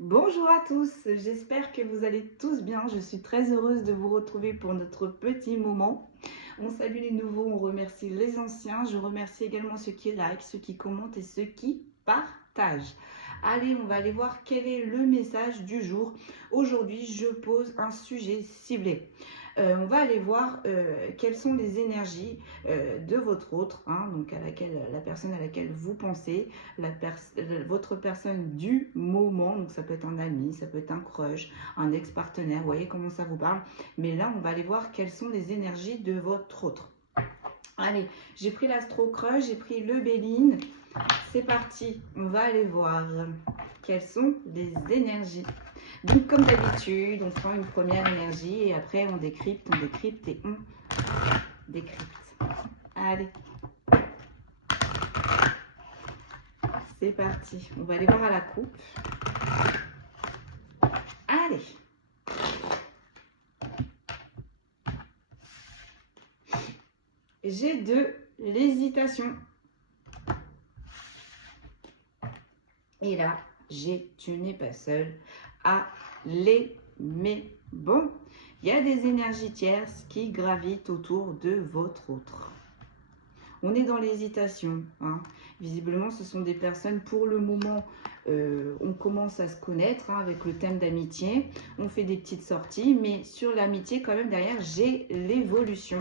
Bonjour à tous, j'espère que vous allez tous bien. Je suis très heureuse de vous retrouver pour notre petit moment. On salue les nouveaux, on remercie les anciens. Je remercie également ceux qui like, ceux qui commentent et ceux qui partagent. Allez, on va aller voir quel est le message du jour. Aujourd'hui, je pose un sujet ciblé. On va aller voir quelles sont les énergies de votre autre, donc la personne à laquelle vous pensez, votre personne du moment, donc ça peut être un ami, ça peut être un crush, un ex-partenaire, vous voyez comment ça vous parle. Mais là, on va aller voir quelles sont les énergies de votre autre. Allez, j'ai pris l'Astro Crush, j'ai pris le Béline. C'est parti, on va aller voir quelles sont les énergies. Donc comme d'habitude, on prend une première énergie et après on décrypte et on décrypte. Allez, c'est parti. On va aller voir à la coupe. Allez. J'ai de l'hésitation. Et là, tu n'es pas seul à l'aimer. Bon, il y a des énergies tierces qui gravitent autour de votre autre. On est dans l'hésitation. Visiblement, ce sont des personnes, pour le moment, on commence à se connaître avec le thème d'amitié. On fait des petites sorties, mais sur l'amitié, quand même, derrière, j'ai l'évolution.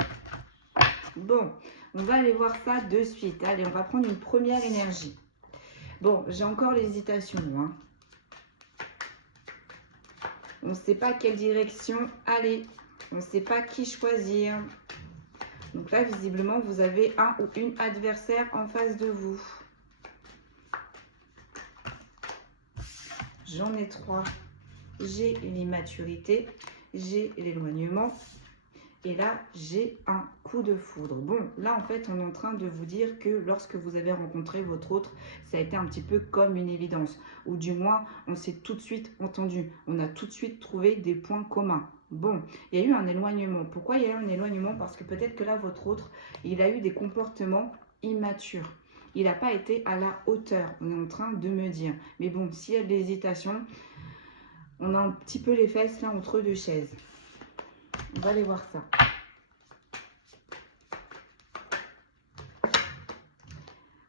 Bon, on va aller voir ça de suite. Allez, on va prendre une première énergie. Bon, j'ai encore l'hésitation. On ne sait pas quelle direction aller. On ne sait pas qui choisir. Donc là, visiblement, vous avez un ou une adversaire en face de vous. J'en ai 3. J'ai l'immaturité, j'ai l'éloignement. Et là, j'ai un coup de foudre. Bon, là, en fait, on est en train de vous dire que lorsque vous avez rencontré votre autre, ça a été un petit peu comme une évidence. Ou du moins, on s'est tout de suite entendu. On a tout de suite trouvé des points communs. Bon, il y a eu un éloignement. Pourquoi il y a eu un éloignement? Parce que peut-être que là, votre autre, il a eu des comportements immatures. Il n'a pas été à la hauteur, on est en train de me dire. Mais bon, s'il y a de l'hésitation, on a un petit peu les fesses là entre deux chaises. On va aller voir ça.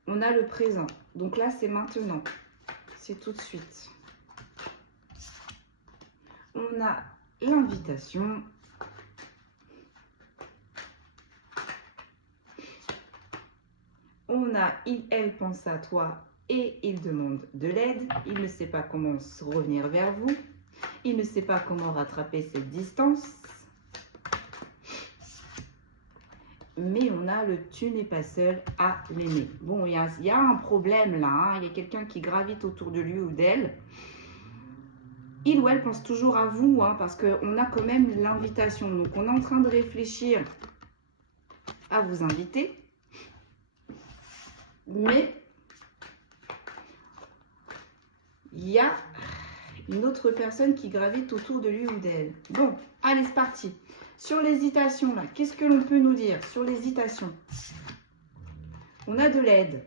On a le présent. Donc là, c'est maintenant. C'est tout de suite. On a l'invitation. On a il, elle pense à toi et il demande de l'aide. Il ne sait pas comment revenir vers vous. Il ne sait pas comment rattraper cette distance. Mais on a le tu n'es pas seul à l'aimer. Bon, il y a un problème là. Il y a quelqu'un qui gravite autour de lui ou d'elle. Il ou elle pense toujours à vous, parce qu'on a quand même l'invitation. Donc, on est en train de réfléchir à vous inviter. Mais il y a une autre personne qui gravite autour de lui ou d'elle. Bon, allez, c'est parti. Sur l'hésitation, là, qu'est-ce que l'on peut nous dire sur l'hésitation? On a de l'aide.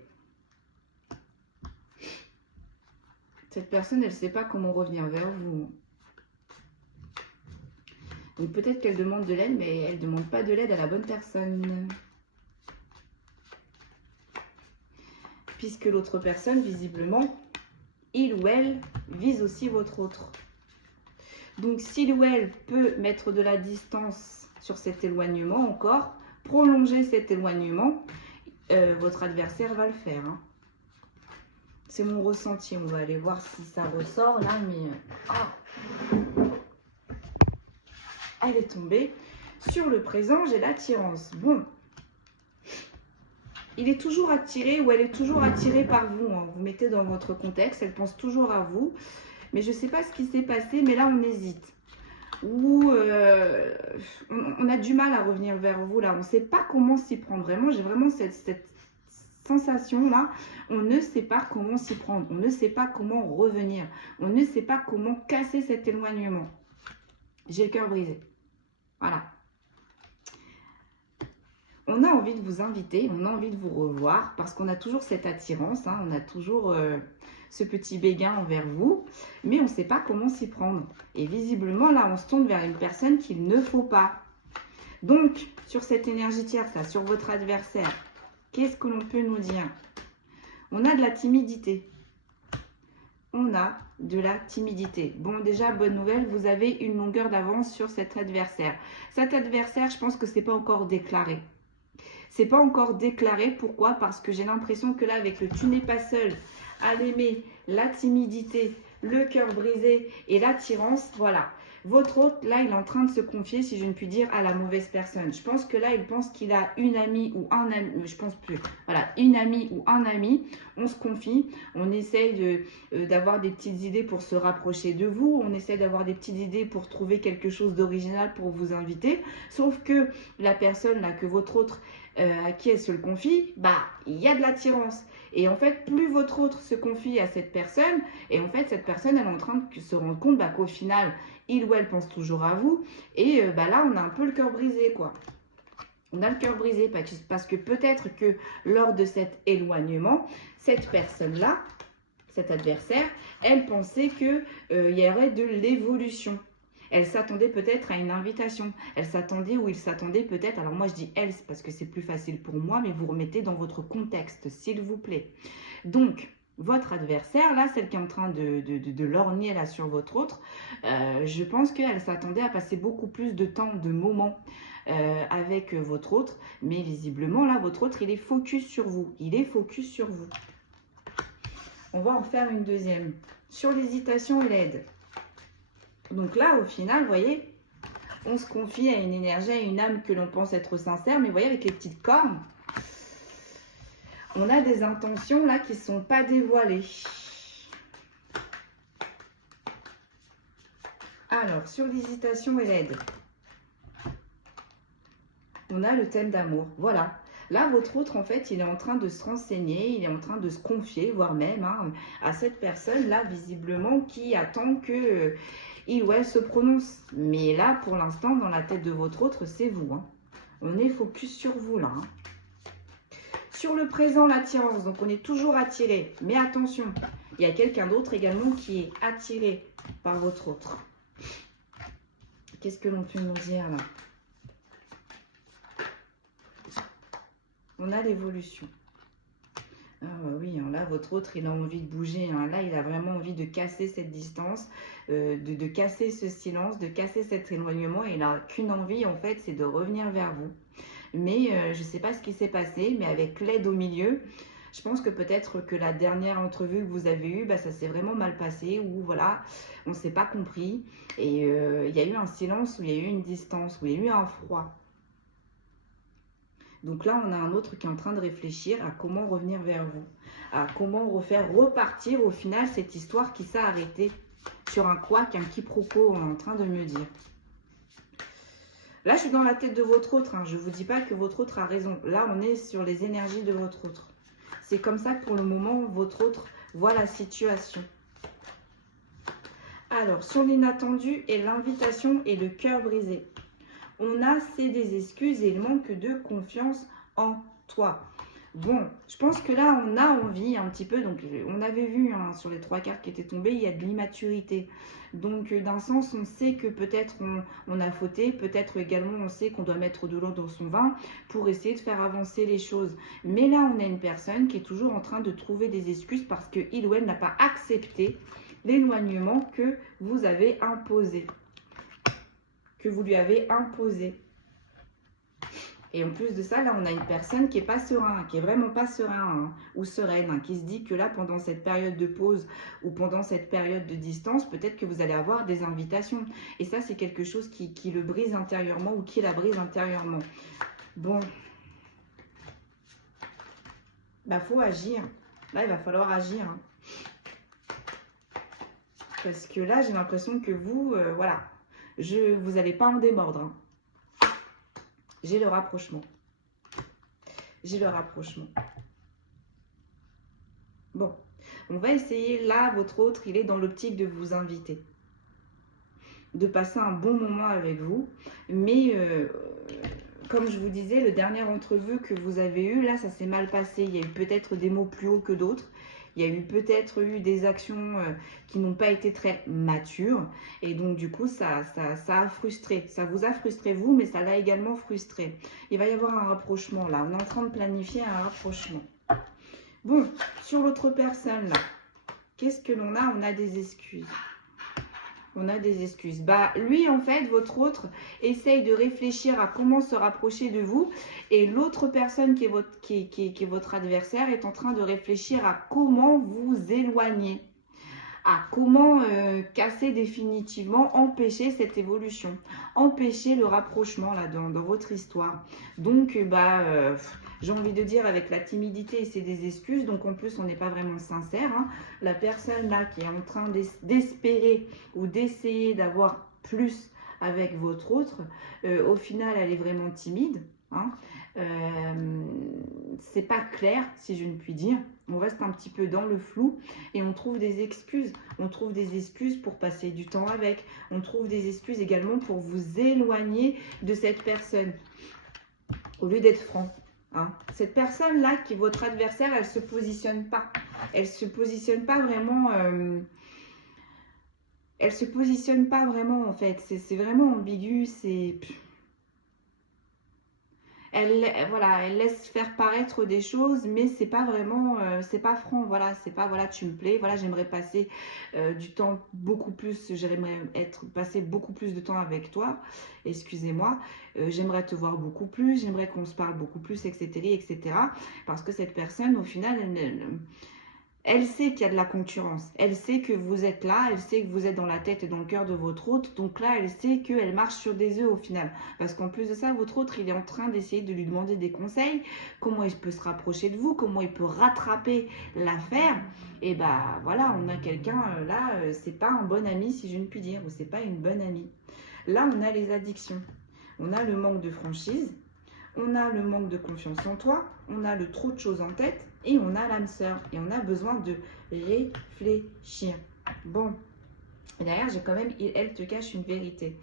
Cette personne, elle ne sait pas comment revenir vers vous. Donc peut-être qu'elle demande de l'aide, mais elle ne demande pas de l'aide à la bonne personne. Puisque l'autre personne, visiblement, il ou elle vise aussi votre autre. Donc, s'il ou elle peut mettre de la distance sur cet éloignement encore, prolonger cet éloignement, votre adversaire va le faire. C'est mon ressenti. On va aller voir si ça ressort là, mais... Elle est tombée. Sur le présent, j'ai l'attirance. Bon. Il est toujours attiré ou elle est toujours attirée par vous. Vous mettez dans votre contexte, elle pense toujours à vous. Mais je ne sais pas ce qui s'est passé, mais là, on hésite. Ou on a du mal à revenir vers vous, là. On ne sait pas comment s'y prendre. Vraiment, j'ai vraiment cette sensation-là. On ne sait pas comment s'y prendre. On ne sait pas comment revenir. On ne sait pas comment casser cet éloignement. J'ai le cœur brisé. Voilà. On a envie de vous inviter, on a envie de vous revoir parce qu'on a toujours cette attirance, on a toujours ce petit béguin envers vous, mais on ne sait pas comment s'y prendre. Et visiblement, là, on se tourne vers une personne qu'il ne faut pas. Donc, sur cette énergie tierce, là, sur votre adversaire, qu'est-ce que l'on peut nous dire? On a de la timidité. On a de la timidité. Bon, déjà, bonne nouvelle, vous avez une longueur d'avance sur cet adversaire. Cet adversaire, je pense que ce n'est pas encore déclaré. C'est pas encore déclaré. Pourquoi? Parce que j'ai l'impression que là, avec le tu n'es pas seul à l'aimer, la timidité, le cœur brisé et l'attirance, voilà. Votre hôte, là, il est en train de se confier, si je ne puis dire, à la mauvaise personne. Je pense que là, il pense qu'il a une amie ou un ami, je pense plus, voilà, une amie ou un ami. On se confie, on essaye d'avoir des petites idées pour se rapprocher de vous, on essaye d'avoir des petites idées pour trouver quelque chose d'original pour vous inviter. Sauf que la personne, là, que votre autre, à qui elle se le confie, bah, il y a de l'attirance. Et en fait, plus votre autre se confie à cette personne, et en fait, cette personne, elle est en train de se rendre compte qu'au final, il ou elle pense toujours à vous. Et là, on a un peu le cœur brisé, quoi. On a le cœur brisé parce que peut-être que lors de cet éloignement, cette personne-là, cet adversaire, elle pensait qu'il y aurait de l'évolution. Elle s'attendait peut-être à une invitation. Elle s'attendait ou il s'attendait peut-être, alors moi je dis elle parce que c'est plus facile pour moi, mais vous remettez dans votre contexte, s'il vous plaît. Donc, votre adversaire, là, celle qui est en train de lorgner là sur votre autre, je pense qu'elle s'attendait à passer beaucoup plus de temps, de moments avec votre autre, mais visiblement, là, votre autre, il est focus sur vous. Il est focus sur vous. On va en faire une deuxième. Sur l'hésitation et l'aide. Donc là, au final, vous voyez, on se confie à une énergie, à une âme que l'on pense être sincère, mais vous voyez, avec les petites cornes, on a des intentions là qui ne sont pas dévoilées. Alors, sur l'hésitation et l'aide, on a le thème d'amour. Voilà. Là, votre autre, en fait, il est en train de se renseigner, il est en train de se confier, voire même à cette personne-là, visiblement, qui attend que il ou elle se prononce. Mais là, pour l'instant, dans la tête de votre autre, c'est vous. Hein. On est focus sur vous, là. Hein. Sur le présent, l'attirance. Donc, on est toujours attiré. Mais attention, il y a quelqu'un d'autre également qui est attiré par votre autre. Qu'est-ce que l'on peut nous dire, là? On a l'évolution. Ah oui, hein, là, votre autre, il a envie de bouger. Hein. Là, il a vraiment envie de casser cette distance, de casser ce silence, de casser cet éloignement. Il n'a qu'une envie, en fait, c'est de revenir vers vous. Mais je ne sais pas ce qui s'est passé, mais avec l'aide au milieu, je pense que peut-être que la dernière entrevue que vous avez eue, bah, ça s'est vraiment mal passé, ou voilà, on ne s'est pas compris. Et il y a eu un silence, où il y a eu une distance, où il y a eu un froid. Donc là, on a un autre qui est en train de réfléchir à comment revenir vers vous, à comment refaire repartir au final cette histoire qui s'est arrêtée sur un couac, un quiproquo, on est en train de me dire. Là, je suis dans la tête de votre autre, hein. Je ne vous dis pas que votre autre a raison. Là, on est sur les énergies de votre autre. C'est comme ça que pour le moment, votre autre voit la situation. Alors, sur l'inattendu et l'invitation et le cœur brisé. On a, c'est des excuses et le manque de confiance en toi. Bon, je pense que là, on a envie un petit peu. Donc, on avait vu hein, sur les 3 cartes qui étaient tombées, il y a de l'immaturité. Donc, d'un sens, on sait que peut-être on a fauté. Peut-être également, on sait qu'on doit mettre de l'eau dans son vin pour essayer de faire avancer les choses. Mais là, on a une personne qui est toujours en train de trouver des excuses parce qu'il ou elle n'a pas accepté l'éloignement que vous avez imposé. Que vous lui avez imposé. Et en plus de ça, là, on a une personne qui n'est pas serein, qui est vraiment pas serein hein, ou sereine, hein, qui se dit que là, pendant cette période de pause ou pendant cette période de distance, peut-être que vous allez avoir des invitations. Et ça, c'est quelque chose qui le brise intérieurement ou qui la brise intérieurement. Bon. Bah, faut agir. Là, il va falloir agir. Hein. Parce que là, j'ai l'impression que vous, voilà, vous n'allez pas en démordre. Hein. J'ai le rapprochement. J'ai le rapprochement. Bon, on va essayer. Là, votre autre, il est dans l'optique de vous inviter. De passer un bon moment avec vous. Mais, comme je vous disais, le dernier entrevue que vous avez eu, là, ça s'est mal passé. Il y a eu peut-être des mots plus hauts que d'autres Il y a eu peut-être eu des actions qui n'ont pas été très matures. Et donc, du coup, ça a frustré. Ça vous a frustré, vous, mais ça l'a également frustré. Il va y avoir un rapprochement, là. On est en train de planifier un rapprochement. Bon, sur l'autre personne, là, qu'est-ce que l'on a? On a des excuses. On a des excuses. Bah, lui, en fait, votre autre, essaye de réfléchir à comment se rapprocher de vous. Et l'autre personne qui est votre adversaire est en train de réfléchir à comment vous éloigner. À comment casser définitivement, empêcher cette évolution. Empêcher le rapprochement là dans votre histoire. Donc, j'ai envie de dire avec la timidité, c'est des excuses. Donc, en plus, on n'est pas vraiment sincère. Hein. La personne là qui est en train d'espérer ou d'essayer d'avoir plus avec votre autre, au final, elle est vraiment timide. Hein. C'est pas clair, si je ne puis dire. On reste un petit peu dans le flou et on trouve des excuses. On trouve des excuses pour passer du temps avec. On trouve des excuses également pour vous éloigner de cette personne. Au lieu d'être franc. Hein. Cette personne-là, qui est votre adversaire, elle ne se positionne pas. Elle ne se positionne pas vraiment... elle se positionne pas vraiment, en fait. C'est vraiment ambigu. C'est... Elle laisse faire paraître des choses, mais c'est pas vraiment, c'est pas franc, voilà, c'est pas, voilà, tu me plais, voilà, j'aimerais passer du temps beaucoup plus, j'aimerais passer beaucoup plus de temps avec toi, excusez-moi, j'aimerais te voir beaucoup plus, j'aimerais qu'on se parle beaucoup plus, etc., parce que cette personne, au final, elle sait qu'il y a de la concurrence. Elle sait que vous êtes là. Elle sait que vous êtes dans la tête et dans le cœur de votre autre. Donc là, elle sait qu'elle marche sur des œufs au final. Parce qu'en plus de ça, votre autre, il est en train d'essayer de lui demander des conseils. Comment il peut se rapprocher de vous. Comment il peut rattraper l'affaire. Et bah voilà, on a quelqu'un là, c'est pas un bon ami si je ne puis dire. Ou c'est pas une bonne amie. Là, on a les addictions. On a le manque de franchise. On a le manque de confiance en toi. On a le trop de choses en tête. Et on a l'âme sœur. Et on a besoin de réfléchir. Bon. Et derrière, j'ai quand même, elle te cache une vérité.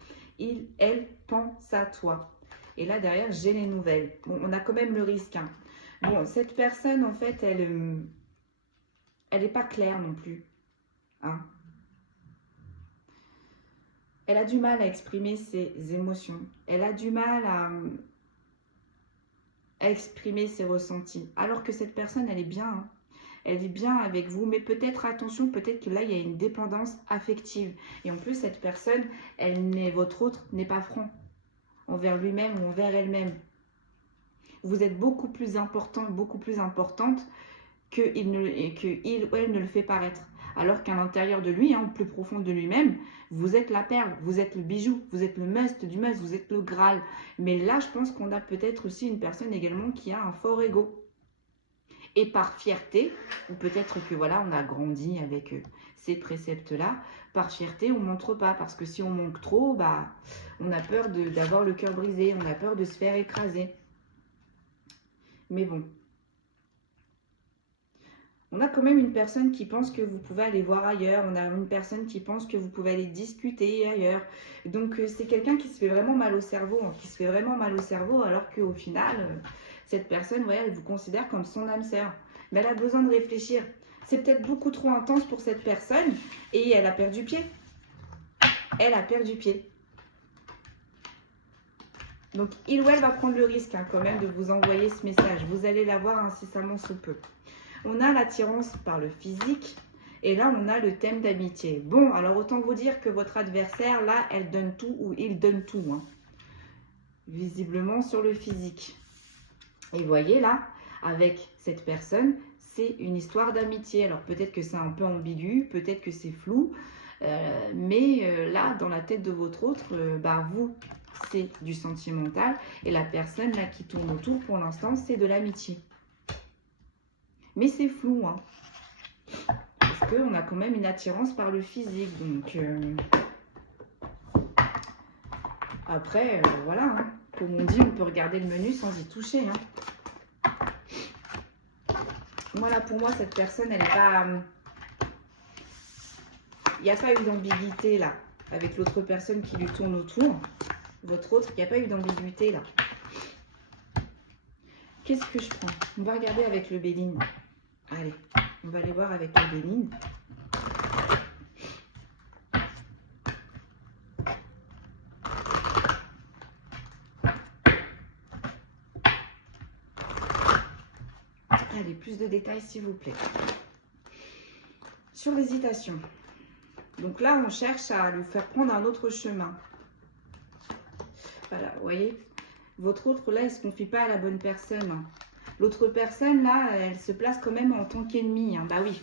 Elle pense à toi. Et là, derrière, j'ai les nouvelles. Bon, on a quand même le risque. Hein. Bon, cette personne, en fait, elle n'est pas claire non plus. Hein. Elle a du mal à exprimer ses émotions. Elle a du mal à exprimer ses ressentis. Alors que cette personne, elle est bien. Hein. Elle est bien avec vous. Mais peut-être, attention, peut-être que là, il y a une dépendance affective. Et en plus, cette personne, votre autre n'est pas franc envers lui-même ou envers elle-même. Vous êtes beaucoup plus important, beaucoup plus importante qu'il ou elle ne le fait paraître. Alors qu'à l'intérieur de lui, hein, au plus profond de lui-même, vous êtes la perle, vous êtes le bijou, vous êtes le must du must, vous êtes le Graal. Mais là, je pense qu'on a peut-être aussi une personne également qui a un fort ego. Et par fierté, ou peut-être que voilà, on a grandi avec ces préceptes-là, par fierté, on ne montre pas. Parce que si on manque trop, bah, on a peur d'avoir le cœur brisé, on a peur de se faire écraser. Mais bon. On a quand même une personne qui pense que vous pouvez aller voir ailleurs. On a une personne qui pense que vous pouvez aller discuter ailleurs. Donc, c'est quelqu'un qui se fait vraiment mal au cerveau. Hein, qui se fait vraiment mal au cerveau alors qu'au final, cette personne, ouais, elle vous considère comme son âme sœur. Mais elle a besoin de réfléchir. C'est peut-être beaucoup trop intense pour cette personne et elle a perdu pied. Elle a perdu pied. Donc, il ou elle va prendre le risque hein, quand même de vous envoyer ce message. Vous allez l'avoir incessamment sous peu. On a l'attirance par le physique et là, on a le thème d'amitié. Bon, alors autant vous dire que votre adversaire, là, elle donne tout ou il donne tout. Hein. Visiblement sur le physique. Et voyez là, avec cette personne, c'est une histoire d'amitié. Alors peut-être que c'est un peu ambigu, peut-être que c'est flou. Mais là, dans la tête de votre autre, vous, c'est du sentimental. Et la personne là qui tourne autour, pour l'instant, c'est de l'amitié. Mais c'est flou, hein. Parce qu'on a quand même une attirance par le physique. Donc, après, voilà. Hein. Comme on dit, on peut regarder le menu sans y toucher. Hein. Voilà, pour moi, cette personne, elle n'est pas... Il n'y a pas eu d'ambiguïté, là. Avec l'autre personne qui lui tourne autour. Votre autre, il n'y a pas eu d'ambiguïté, là. Qu'est-ce que je prends? On va regarder avec le Béline. Allez. On va aller voir avec Adeline. Allez, plus de détails s'il vous plaît. Sur l'hésitation. Donc là, on cherche à lui faire prendre un autre chemin. Voilà, vous voyez, votre autre là, il ne se confie pas à la bonne personne. L'autre personne là, elle se place quand même en tant qu'ennemie. Bah oui,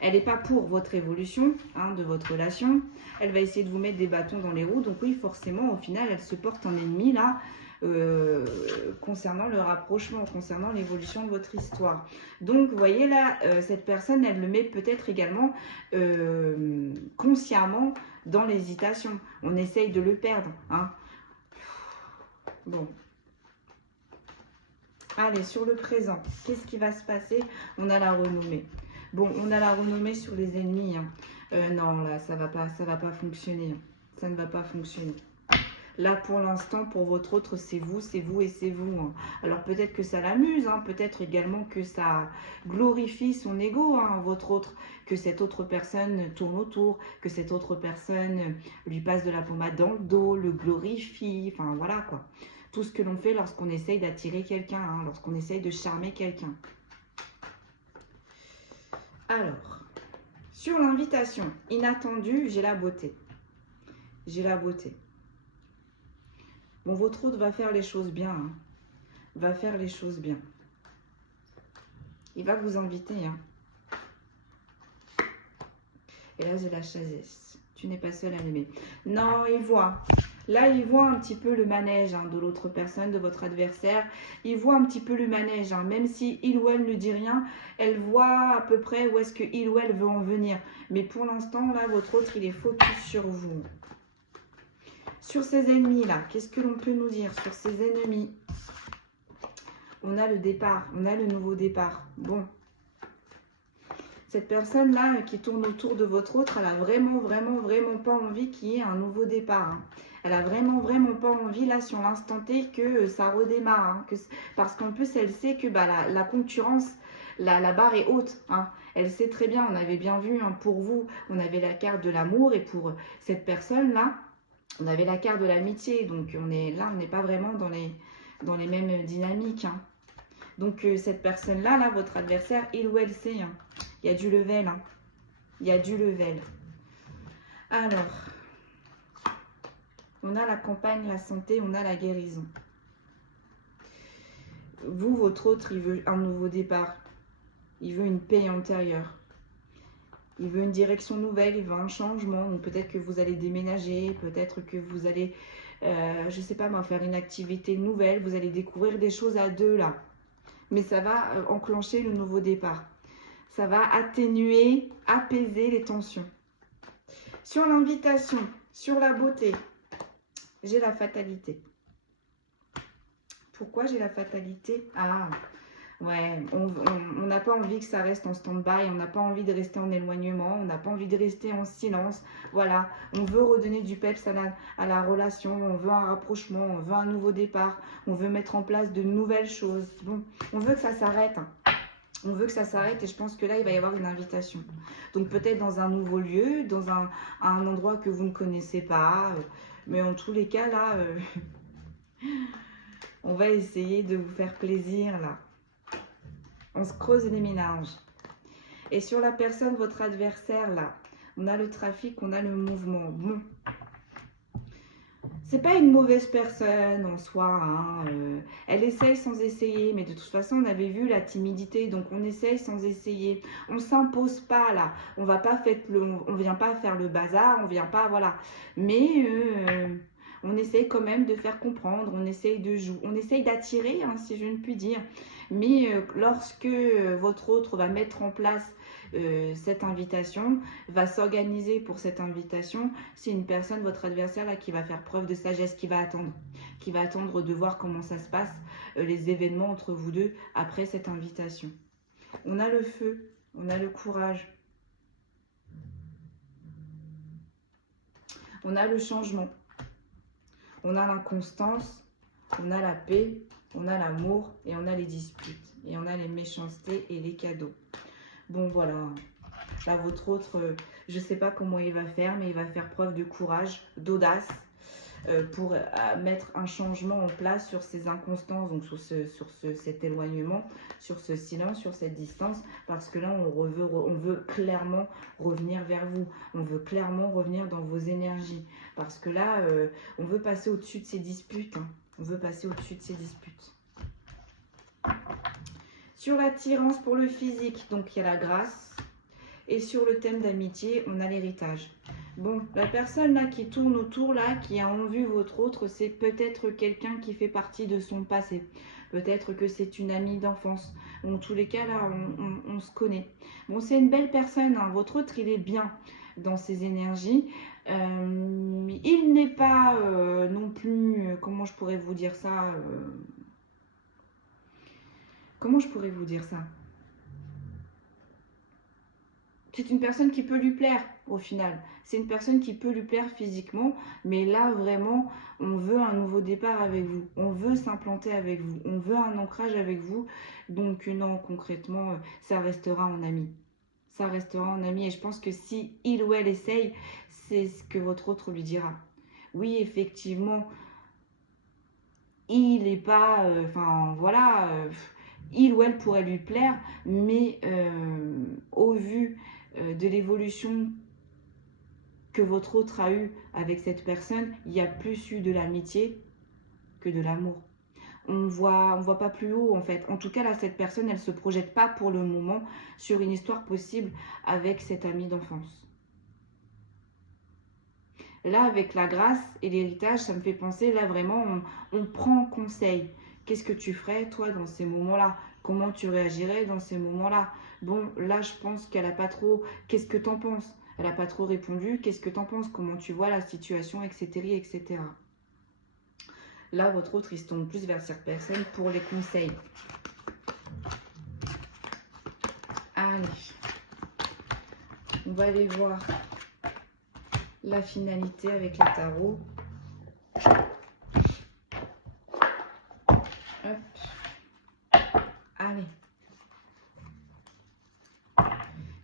elle n'est pas pour votre évolution de votre relation. Elle va essayer de vous mettre des bâtons dans les roues. Donc oui, forcément, au final, elle se porte en ennemi là, concernant le rapprochement, concernant l'évolution de votre histoire. Donc, vous voyez là, cette personne, elle le met peut-être également consciemment dans l'hésitation. On essaye de le perdre. Bon. Allez, sur le présent, qu'est-ce qui va se passer? On a la renommée. Bon, on a la renommée sur les ennemis. Non, là, ça va pas fonctionner. Ça ne va pas fonctionner. Là, pour l'instant, pour votre autre, c'est vous et c'est vous. Alors, peut-être que ça l'amuse, peut-être également que ça glorifie son ego, votre autre, que cette autre personne tourne autour, que cette autre personne lui passe de la pommade dans le dos, le glorifie, enfin, voilà, quoi. Tout ce que l'on fait lorsqu'on essaye d'attirer quelqu'un, lorsqu'on essaye de charmer quelqu'un. Alors, sur l'invitation inattendue, j'ai la beauté. J'ai la beauté. Bon, votre autre va faire les choses bien. Va faire les choses bien. Il va vous inviter. Et là, j'ai la sagesse. Tu n'es pas seul à l'aimer. Non, il voit. Là, il voit un petit peu le manège de l'autre personne, de votre adversaire. Il voit un petit peu le manège. Même si il ou elle ne dit rien, elle voit à peu près où est-ce que il ou elle veut en venir. Mais pour l'instant, là, votre autre, il est focus sur vous. Sur ces ennemis-là, qu'est-ce que l'on peut nous dire sur ces ennemis? On a le départ, on a le nouveau départ. Bon. Cette personne-là qui tourne autour de votre autre, elle a vraiment pas envie qu'il y ait un nouveau départ. Elle a vraiment pas envie, là, sur l'instant T, que ça redémarre. Parce qu'en plus, elle sait que la concurrence, la barre est haute. Elle sait très bien, on avait bien vu, pour vous, on avait la carte de l'amour. Et pour cette personne-là, on avait la carte de l'amitié. Donc, on n'est pas vraiment dans les mêmes dynamiques. Donc, cette personne-là, là, votre adversaire, il ou elle sait. Il y a du level. Il y a du level. Alors, on a la campagne, la santé, on a la guérison. Vous, votre autre, il veut un nouveau départ. Il veut une paix intérieure. Il veut une direction nouvelle, il veut un changement. Donc peut-être que vous allez déménager, peut-être que vous allez, je ne sais pas moi, faire une activité nouvelle. Vous allez découvrir des choses à deux là. Mais ça va enclencher le nouveau départ. Ça va atténuer, apaiser les tensions. Sur l'invitation, sur la beauté, j'ai la fatalité. Pourquoi j'ai la fatalité? Ouais, on n'a pas envie que ça reste en stand-by, on n'a pas envie de rester en éloignement, on n'a pas envie de rester en silence. Voilà, on veut redonner du peps à la relation, on veut un rapprochement, on veut un nouveau départ, on veut mettre en place de nouvelles choses. Bon, on veut que ça s'arrête. On veut que ça s'arrête et je pense que là, il va y avoir une invitation. Donc peut-être dans un nouveau lieu, dans un endroit que vous ne connaissez pas. Mais en tous les cas, là, on va essayer de vous faire plaisir, là. On se creuse les méninges. Et sur la personne, votre adversaire, là, on a le trafic, on a le mouvement. Bon. C'est pas une mauvaise personne en soi, elle essaye sans essayer, mais de toute façon on avait vu la timidité, donc on essaye sans essayer, on s'impose pas là, on vient pas faire le bazar, on vient pas, voilà, mais on essaye quand même de faire comprendre, on essaye de jouer, on essaye d'attirer, si je ne puis dire, mais lorsque votre autre va mettre en place cette invitation, va s'organiser pour cette invitation, c'est une personne, votre adversaire là, qui va faire preuve de sagesse, qui va attendre de voir comment ça se passe, les événements entre vous deux après cette invitation. On a le feu, on a le courage, on a le changement, on a l'inconstance, on a la paix, on a l'amour et on a les disputes et on a les méchancetés et les cadeaux. Bon, voilà. Là, votre autre, je ne sais pas comment il va faire, mais il va faire preuve de courage, d'audace pour mettre un changement en place sur ces inconstances, donc sur cet éloignement, sur ce silence, sur cette distance, parce que là, on veut clairement revenir vers vous, on veut clairement revenir dans vos énergies, parce que là, on veut passer au-dessus de ces disputes, hein. On veut passer au-dessus de ces disputes. Sur l'attirance pour le physique, donc il y a la grâce. Et sur le thème d'amitié, on a l'héritage. Bon, la personne là qui tourne autour, là, qui a en vue votre autre, c'est peut-être quelqu'un qui fait partie de son passé. Peut-être que c'est une amie d'enfance. En tous les cas, là, on se connaît. Bon, c'est une belle personne, hein. Votre autre, il est bien dans ses énergies. Il n'est pas non plus, comment je pourrais vous dire ça Comment je pourrais vous dire ça C'est une personne qui peut lui plaire au final. C'est une personne qui peut lui plaire physiquement, mais là vraiment, on veut un nouveau départ avec vous. On veut s'implanter avec vous. On veut un ancrage avec vous. Donc non, concrètement, ça restera en ami. Ça restera en ami. Et je pense que si il ou elle essaye, c'est ce que votre autre lui dira. Oui, effectivement, il n'est pas... Enfin, voilà... il ou elle pourrait lui plaire, mais au vu de l'évolution que votre autre a eu avec cette personne, il y a plus eu de l'amitié que de l'amour. On voit pas plus haut en fait. En tout cas là, cette personne, elle se projette pas pour le moment sur une histoire possible avec cet ami d'enfance. Là, avec la grâce et l'héritage, ça me fait penser, là vraiment, on prend conseil. Qu'est-ce que tu ferais toi dans ces moments-là? Comment tu réagirais dans ces moments-là? Bon, là, je pense qu'elle n'a pas trop... Qu'est-ce que t'en penses? Elle n'a pas trop répondu. Qu'est-ce que t'en penses? Comment tu vois la situation, etc., etc. Là, votre autre, il se tourne plus vers cette personne pour les conseils. Allez. On va aller voir la finalité avec les tarots. Hop. Allez.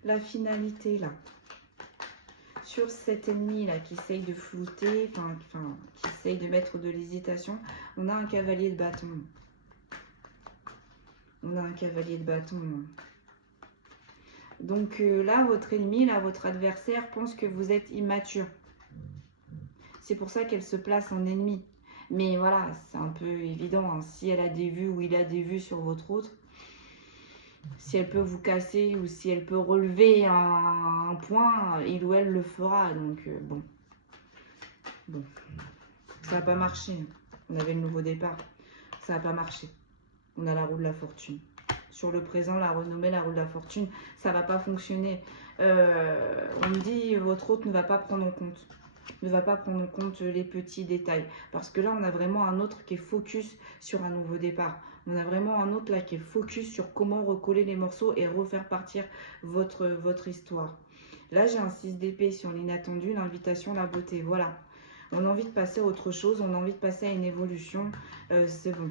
La finalité, là. Sur cet ennemi là qui essaye de flouter, qui essaye de mettre de l'hésitation, on a un cavalier de bâton. On a un cavalier de bâton. Donc là, votre ennemi, là, votre adversaire pense que vous êtes immature. C'est pour ça qu'elle se place en ennemi. Mais voilà, c'est un peu évident, hein. Si elle a des vues ou il a des vues sur votre autre, si elle peut vous casser ou si elle peut relever un point, il ou elle le fera. Donc bon, ça n'a pas marché. On avait le nouveau départ, ça n'a pas marché. On a la roue de la fortune. Sur le présent, la renommée, la roue de la fortune, ça ne va pas fonctionner. On me dit, votre autre ne va pas prendre en compte. Ne va pas prendre en compte les petits détails. Parce que là, on a vraiment un autre qui est focus sur un nouveau départ. On a vraiment un autre là qui est focus sur comment recoller les morceaux et refaire partir votre histoire. Là, j'ai un 6 d'épée sur l'inattendu, l'invitation, la beauté. Voilà. On a envie de passer à autre chose, on a envie de passer à une évolution. C'est bon.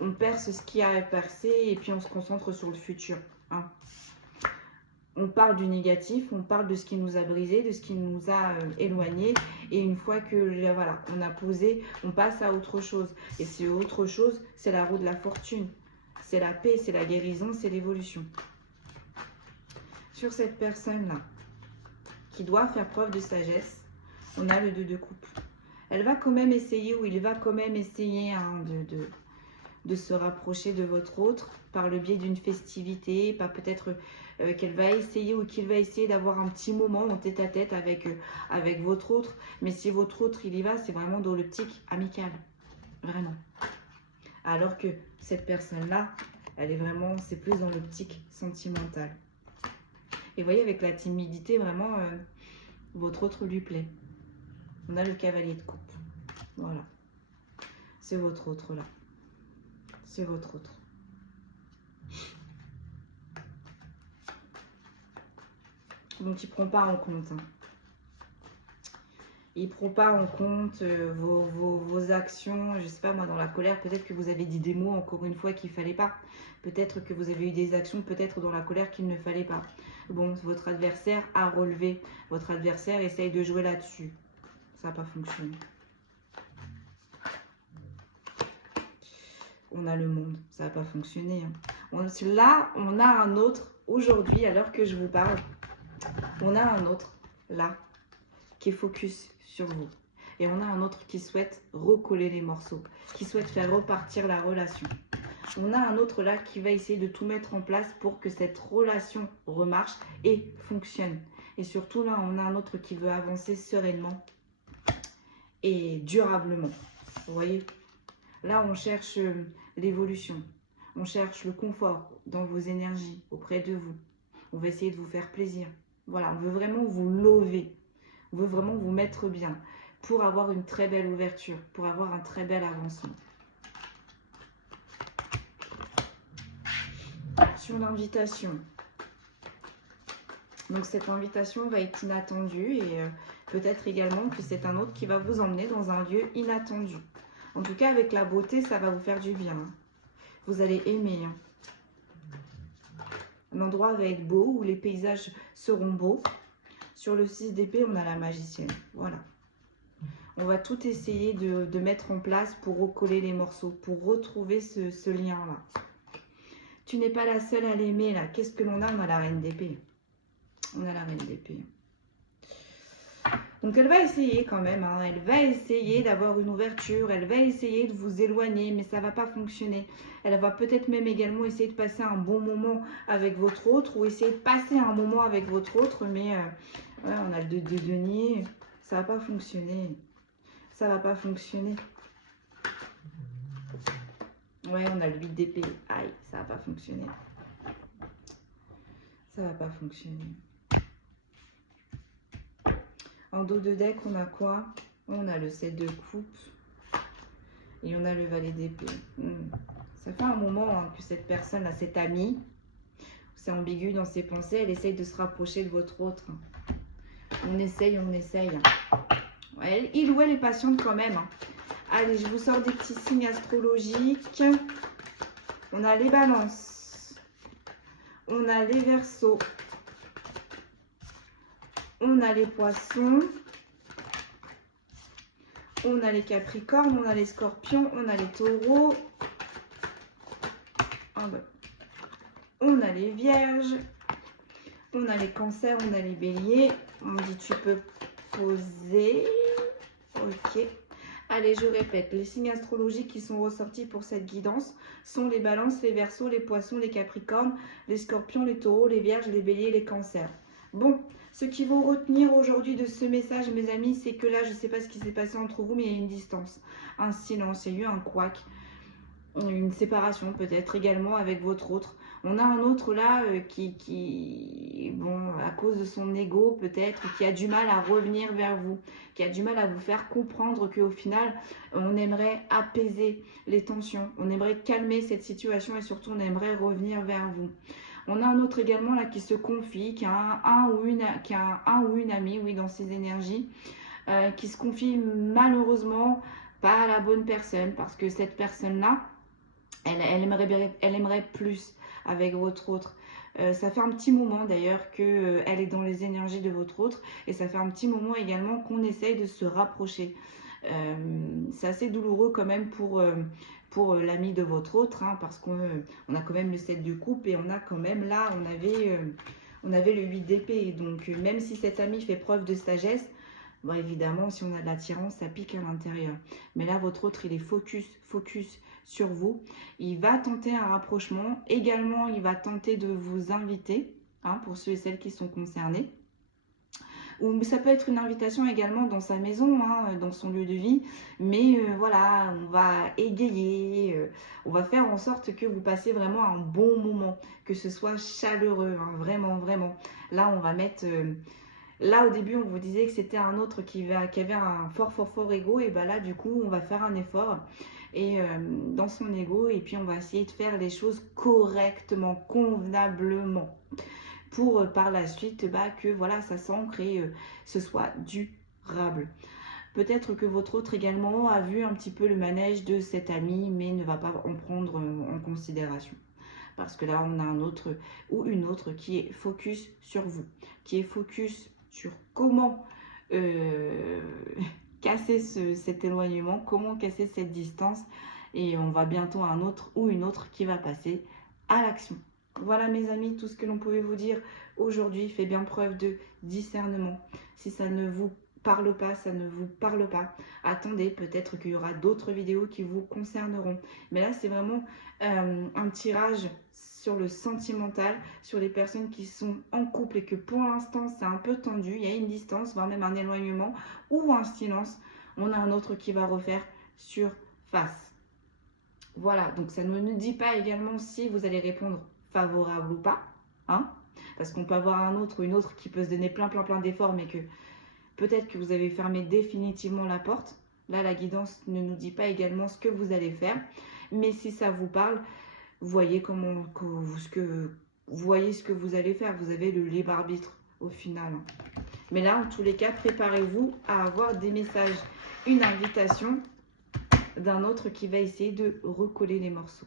On perce ce qui a percé et puis on se concentre sur le futur. Hein. On parle du négatif, on parle de ce qui nous a brisé, de ce qui nous a éloigné. Et une fois que voilà, on a posé, on passe à autre chose. Et c'est autre chose, c'est la roue de la fortune. C'est la paix, c'est la guérison, c'est l'évolution. Sur cette personne-là, qui doit faire preuve de sagesse, on a le 2 de coupe. Elle va quand même essayer, ou il va quand même essayer hein, de se rapprocher de votre autre par le biais d'une festivité, pas peut-être qu'elle va essayer ou qu'il va essayer d'avoir un petit moment en tête-à-tête avec votre autre. Mais si votre autre, il y va, c'est vraiment dans l'optique amicale. Vraiment. Alors que cette personne-là, elle est vraiment, c'est plus dans l'optique sentimentale. Et vous voyez, avec la timidité, vraiment, votre autre lui plaît. On a le cavalier de coupe. Voilà. C'est votre autre, là. C'est votre autre. Donc, il ne prend pas en compte. Hein. Il ne prend pas en compte vos actions. Je ne sais pas, moi, dans la colère, peut-être que vous avez dit des mots, encore une fois, qu'il ne fallait pas. Peut-être que vous avez eu des actions, peut-être dans la colère, qu'il ne fallait pas. Bon, votre adversaire a relevé. Votre adversaire essaye de jouer là-dessus. Ça n'a pas fonctionné. On a le monde. Ça n'a pas fonctionné. Là, on a un autre, aujourd'hui, à l'heure que je vous parle, on a un autre, là, qui est focus sur vous. Et on a un autre qui souhaite recoller les morceaux, qui souhaite faire repartir la relation. On a un autre là qui va essayer de tout mettre en place pour que cette relation remarche et fonctionne. Et surtout là, on a un autre qui veut avancer sereinement et durablement. Vous voyez? Là, on cherche l'évolution. On cherche le confort dans vos énergies, auprès de vous. On va essayer de vous faire plaisir. Voilà, on veut vraiment vous lever. On veut vraiment vous mettre bien pour avoir une très belle ouverture, pour avoir un très bel avancement. Sur l'invitation. Donc cette invitation va être inattendue et peut-être également que c'est un autre qui va vous emmener dans un lieu inattendu. En tout cas, avec la beauté, ça va vous faire du bien. Vous allez aimer. L'endroit va être beau, où les paysages seront beaux. Sur le 6 d'épée, on a la magicienne. Voilà. On va tout essayer de mettre en place pour recoller les morceaux, pour retrouver ce lien-là. Tu n'es pas la seule à l'aimer, là. Qu'est-ce que l'on a? On a la reine d'épée. On a la reine d'épée. Donc, elle va essayer quand même. Hein. Elle va essayer d'avoir une ouverture. Elle va essayer de vous éloigner, mais ça ne va pas fonctionner. Elle va peut-être même également essayer de passer un bon moment avec votre autre ou essayer de passer un moment avec votre autre, mais voilà, on a le 2 de denier. Ça ne va pas fonctionner. Ça ne va pas fonctionner. Ouais, on a le 8 d'épée. Aïe, ça va pas fonctionner. Ça va pas fonctionner. En dos de deck, on a quoi? On a le 7 de coupe. Et on a le valet d'épée. Ça fait un moment hein, que cette personne, cette amie, c'est ambigu dans ses pensées, elle essaye de se rapprocher de votre autre. On essaye, on essaye. Ouais, il ou elle est patiente quand même. Allez, je vous sors des petits signes astrologiques. On a les balances. On a les verseaux. On a les poissons. On a les capricornes. On a les scorpions. On a les taureaux. On a les vierges. On a les cancers. On a les béliers. On me dit tu peux poser. Ok. Allez, je répète, les signes astrologiques qui sont ressortis pour cette guidance sont les balances, les verseaux, les poissons, les capricornes, les scorpions, les taureaux, les vierges, les béliers, les cancers. Bon, ce qu'il faut retenir aujourd'hui de ce message, mes amis, c'est que là, je ne sais pas ce qui s'est passé entre vous, mais il y a une distance, un silence, il y a eu un couac, une séparation peut-être également avec votre autre. On a un autre là bon, à cause de son ego peut-être, qui a du mal à revenir vers vous, qui a du mal à vous faire comprendre qu'au final, on aimerait apaiser les tensions, on aimerait calmer cette situation et surtout on aimerait revenir vers vous. On a un autre également là qui se confie, qui a un ou une amie, oui, dans ses énergies, qui se confie malheureusement pas à la bonne personne parce que cette personne-là, elle aimerait plus avec votre autre. Ça fait un petit moment d'ailleurs qu'elle est dans les énergies de votre autre et ça fait un petit moment également qu'on essaye de se rapprocher. C'est assez douloureux quand même pour l'ami de votre autre hein, parce qu'on a quand même le 7 de coupe et on a quand même là, on avait le 8 d'épée. Donc même si cet ami fait preuve de sagesse, bon, évidemment si on a de l'attirance ça pique à l'intérieur. Mais là votre autre il est focus sur vous, il va tenter un rapprochement, également il va tenter de vous inviter, hein, pour ceux et celles qui sont concernés, ou ça peut être une invitation également dans sa maison, hein, dans son lieu de vie, mais voilà, on va égayer, on va faire en sorte que vous passez vraiment un bon moment, que ce soit chaleureux, hein, vraiment, vraiment. Là on va mettre... Là, au début, on vous disait que c'était un autre qui avait un fort ego. Et bien là, du coup, on va faire un effort et dans son ego. Et puis, on va essayer de faire les choses correctement, convenablement. Pour par la suite, que voilà, ça s'ancre et ce soit durable. Peut-être que votre autre également a vu un petit peu le manège de cet ami, mais ne va pas en prendre en considération. Parce que là, on a un autre ou une autre qui est focus sur vous, qui est focus sur comment casser cet éloignement, comment casser cette distance. Et on va bientôt un autre ou une autre qui va passer à l'action. Voilà mes amis, tout ce que l'on pouvait vous dire aujourd'hui. Fait bien preuve de discernement. Si ça ne vous parle pas, ça ne vous parle pas. Attendez, peut-être qu'il y aura d'autres vidéos qui vous concerneront. Mais là, c'est vraiment un tirage sur le sentimental, sur les personnes qui sont en couple et que pour l'instant, c'est un peu tendu. Il y a une distance, voire même un éloignement ou un silence. On a un autre qui va refaire surface. Voilà, donc ça ne nous dit pas également si vous allez répondre favorable ou pas, hein, parce qu'on peut avoir un autre ou une autre qui peut se donner plein d'efforts, mais que peut-être que vous avez fermé définitivement la porte. Là, la guidance ne nous dit pas également ce que vous allez faire, mais si ça vous parle, voyez voyez ce que vous allez faire. Vous avez le libre arbitre au final. Mais là, en tous les cas, préparez-vous à avoir des messages, une invitation d'un autre qui va essayer de recoller les morceaux.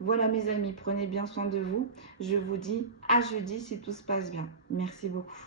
Voilà mes amis, prenez bien soin de vous. Je vous dis à jeudi si tout se passe bien. Merci beaucoup.